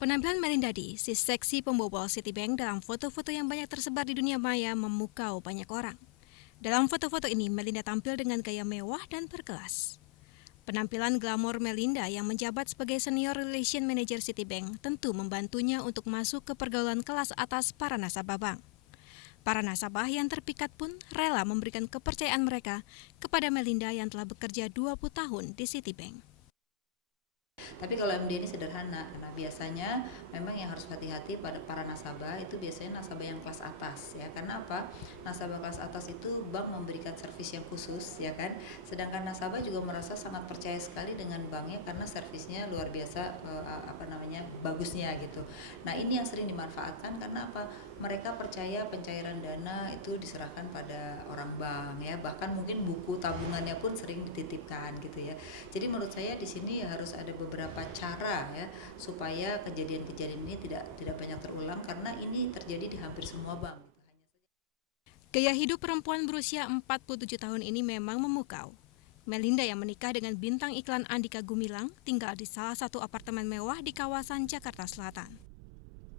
Penampilan Melinda Di, si seksi pembobol Citibank dalam foto-foto yang banyak tersebar di dunia maya memukau banyak orang. Dalam foto-foto ini, Melinda tampil dengan gaya mewah dan berkelas. Penampilan glamor Melinda yang menjabat sebagai Senior Relation Manager Citibank tentu membantunya untuk masuk ke pergaulan kelas atas para nasabah bank. Para nasabah yang terpikat pun rela memberikan kepercayaan mereka kepada Melinda yang telah bekerja 20 tahun di Citibank. Tapi kalau MD ini sederhana, karena biasanya memang yang harus hati-hati pada para nasabah itu biasanya nasabah yang kelas atas ya. Karena apa? Nasabah kelas atas itu bank memberikan servis yang khusus ya kan. Sedangkan nasabah juga merasa sangat percaya sekali dengan banknya karena servisnya luar biasa bagusnya gitu. Nah, ini yang sering dimanfaatkan karena apa? Mereka percaya pencairan dana itu diserahkan pada orang bank ya. Bahkan mungkin buku tabungannya pun sering dititipkan gitu ya. Jadi menurut saya di sini harus ada beberapa cara ya supaya kejadian-kejadian ini tidak banyak terulang karena ini terjadi di hampir semua bank. Gaya hidup perempuan berusia 47 tahun ini memang memukau. Melinda yang menikah dengan bintang iklan Andika Gumilang tinggal di salah satu apartemen mewah di kawasan Jakarta Selatan.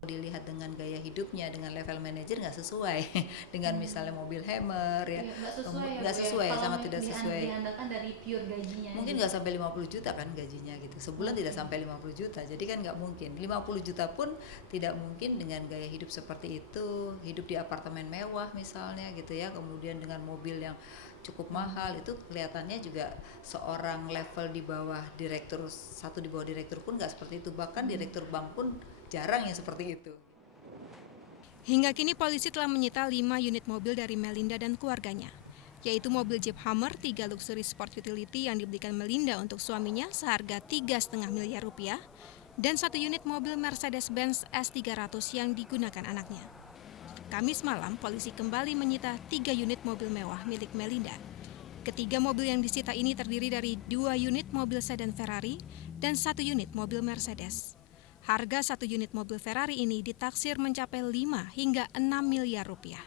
Dilihat dengan gaya hidupnya, dengan level manajer nggak sesuai dengan misalnya mobil Hammer ya, nggak sesuai ya, sangat tidak sesuai. Dari pure gajinya mungkin nggak sampai 50 juta kan gajinya gitu, sebulan tidak sampai 50 juta, jadi kan nggak mungkin. 50 juta pun tidak mungkin dengan gaya hidup seperti itu, hidup di apartemen mewah misalnya gitu ya, kemudian dengan mobil yang cukup mahal. Itu kelihatannya juga seorang level di bawah direktur, satu di bawah direktur pun nggak seperti itu, bahkan direktur bank pun jarang yang seperti itu. Hingga kini polisi telah menyita 5 unit mobil dari Melinda dan keluarganya, yaitu mobil Jeep Hummer 3 luxury sport utility yang dibelikan Melinda untuk suaminya seharga 3,5 miliar rupiah dan 1 unit mobil Mercedes-Benz S300 yang digunakan anaknya. Kamis malam, polisi kembali menyita 3 unit mobil mewah milik Melinda. Ketiga mobil yang disita ini terdiri dari 2 unit mobil sedan Ferrari dan 1 unit mobil Mercedes. Harga 1 unit mobil Ferrari ini ditaksir mencapai 5 hingga 6 miliar rupiah.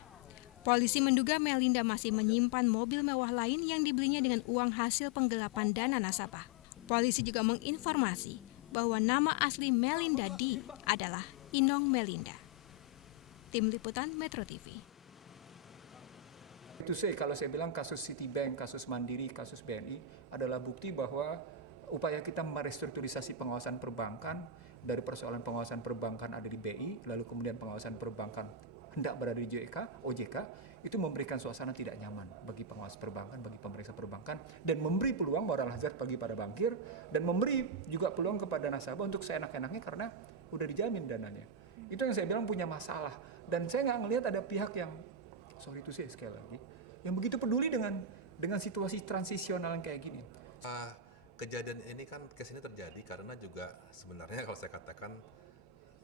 Polisi menduga Melinda masih menyimpan mobil mewah lain yang dibelinya dengan uang hasil penggelapan dana nasabah. Polisi juga menginformasi bahwa nama asli Melinda Di adalah Inong Melinda. Tim Liputan Metro TV. Itu sih kalau saya bilang kasus Citibank, kasus Mandiri, kasus BNI adalah bukti bahwa upaya kita merestrukturisasi pengawasan perbankan dari persoalan pengawasan perbankan ada di BI, lalu kemudian pengawasan perbankan hendak berada di OJK, itu memberikan suasana tidak nyaman bagi pengawas perbankan, bagi pemeriksa perbankan, dan memberi peluang moral hazard bagi para bankir, dan memberi juga peluang kepada nasabah untuk seenak-enaknya karena udah dijamin dananya. Itu yang saya bilang punya masalah, dan saya nggak ngelihat ada pihak yang, sorry itu sih sekali lagi, yang begitu peduli dengan situasi transisional yang kayak gini. Kejadian ini kan kesini terjadi karena juga sebenarnya kalau saya katakan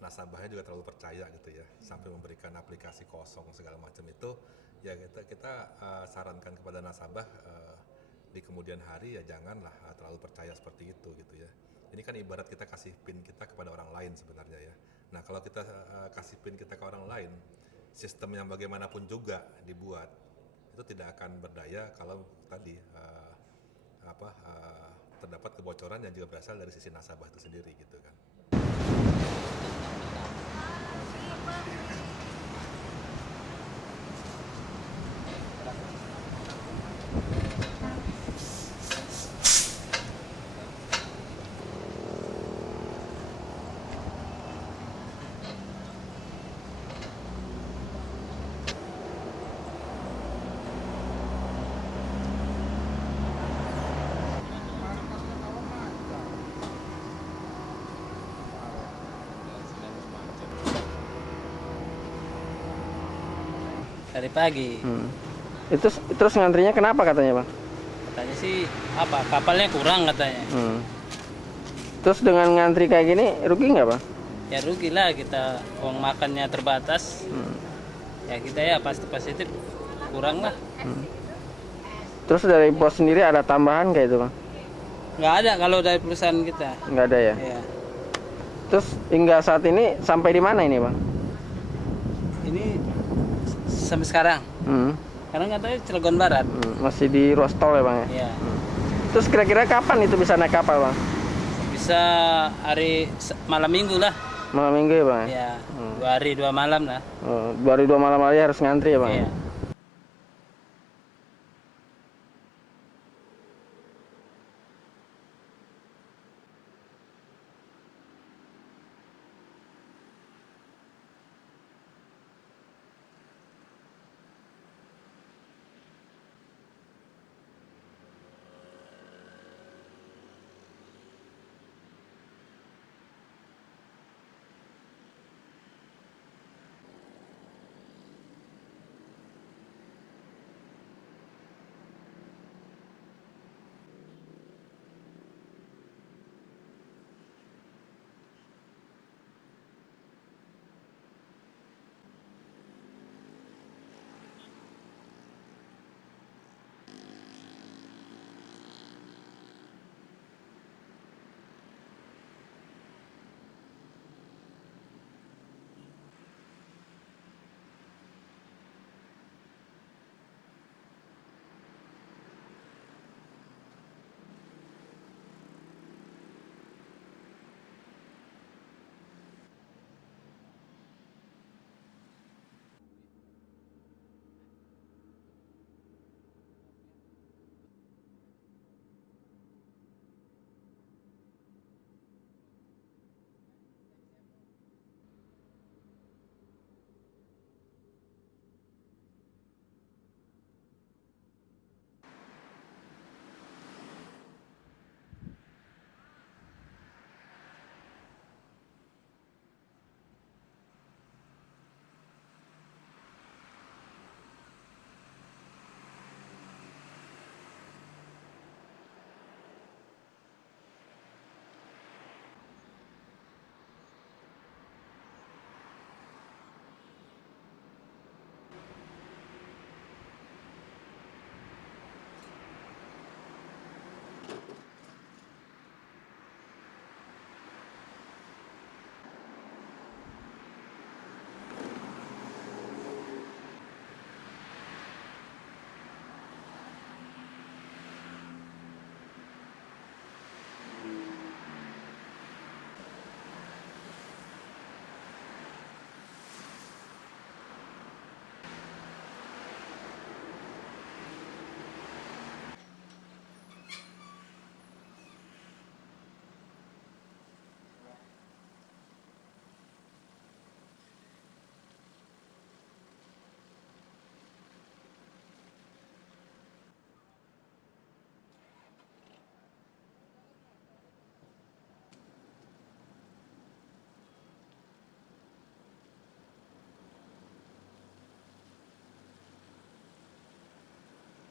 nasabahnya juga terlalu percaya gitu ya, sampai memberikan aplikasi kosong segala macam itu ya. Kita sarankan kepada nasabah di kemudian hari ya janganlah terlalu percaya seperti itu gitu ya. Ini kan ibarat kita kasih PIN kita kepada orang lain sebenarnya ya. Nah kalau kita kasih PIN kita ke orang lain, sistem yang bagaimanapun juga dibuat itu tidak akan berdaya kalau tadi terdapat kebocoran yang juga berasal dari sisi nasabah itu sendiri gitu kan. Dari pagi. Itu terus ngantrinya kenapa katanya, Bang? Katanya sih kapalnya kurang katanya. Terus dengan ngantri kayak gini rugi nggak, Bang? Ya rugi lah, kita uang makannya terbatas. Ya kita ya pasti kurang lah. Terus dari bos sendiri ada tambahan kayak itu, Bang? Nggak ada kalau dari perusahaan kita. Nggak ada ya? Ya. Terus hingga saat ini sampai di mana ini, Bang? Ini sampai sekarang. Karena nggak tahu Cilegon Barat. Masih di ruas tol ya, Bang ya? Iya. Terus kira-kira kapan itu bisa naik kapal, Bang? Bisa hari malam minggu lah. Malam minggu ya bang? Ya, 2 hari 2 malam lah. 2 hari 2 malam aja harus ngantri ya bang? Iya.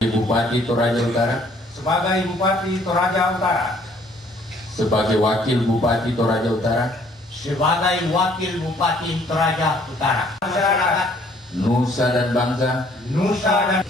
Bupati Toraja Utara. Sebagai Bupati Toraja Utara. Sebagai Wakil Bupati Toraja Utara. Sebagai Wakil Bupati Toraja Utara. Masyarakat Nusa dan bangsa. Nusa dan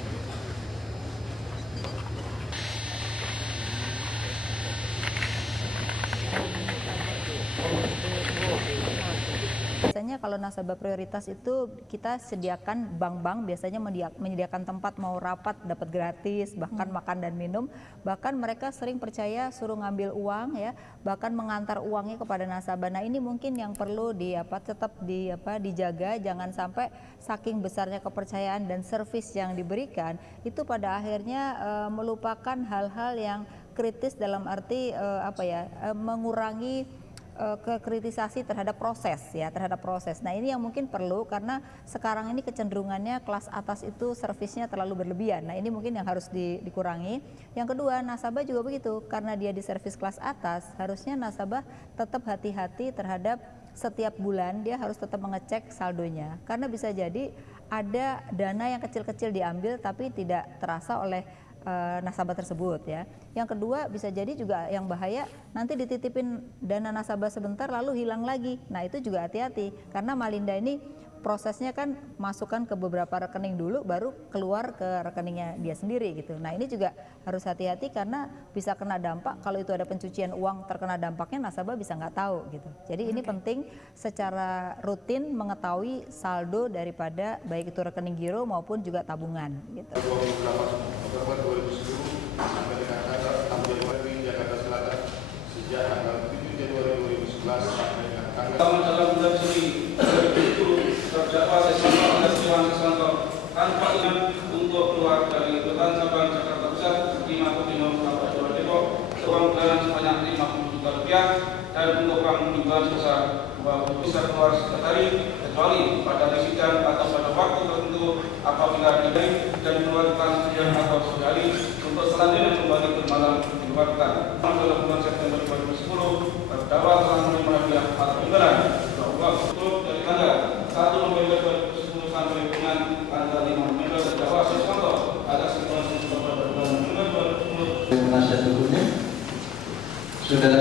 Biasanya kalau nasabah prioritas itu kita sediakan bank-bank biasanya menyediakan tempat mau rapat dapat gratis, bahkan makan dan minum, bahkan mereka sering percaya suruh ngambil uang ya, bahkan mengantar uangnya kepada nasabah. Nah, ini mungkin yang perlu tetap dijaga, jangan sampai saking besarnya kepercayaan dan servis yang diberikan itu pada akhirnya melupakan hal-hal yang kritis dalam arti mengurangi kekritisasi terhadap proses. Nah, ini yang mungkin perlu karena sekarang ini kecenderungannya kelas atas itu servisnya terlalu berlebihan. Nah, ini mungkin yang harus dikurangi. Yang kedua, nasabah juga begitu. Karena dia di servis kelas atas, harusnya nasabah tetap hati-hati terhadap setiap bulan dia harus tetap mengecek saldonya. Karena bisa jadi ada dana yang kecil-kecil diambil tapi tidak terasa oleh nasabah tersebut ya. Yang kedua bisa jadi juga yang bahaya nanti dititipin dana nasabah sebentar lalu hilang lagi. Nah, itu juga hati-hati karena Malinda ini prosesnya kan masukkan ke beberapa rekening dulu baru keluar ke rekeningnya dia sendiri gitu. Nah, ini juga harus hati-hati karena bisa kena dampak kalau itu ada pencucian uang terkena dampaknya nasabah bisa nggak tahu gitu. Jadi ini penting secara rutin mengetahui saldo daripada baik itu rekening giro maupun juga tabungan gitu. Sampai dengan tanggal Jakarta Selatan sejak tanggal 7 Januari 2011 sampai dengan tanggal uang imbalan sebesar 20 bisa keluar setiap hari kecuali pada risiko atau pada waktu tertentu apabila dinaik dan dikeluarkan sekian atau sekali untuk selanjutnya kembali ke malam dikeluarkan. Pada bulan September 2010 terdakwa telah menerima hadiah atau imbalan berupa dari tanggal 1 November 2010 sampai dengan tanggal 5 November terdakwa Siswanto atas ketentuan November 2010. Penasihat hukumnya, saudara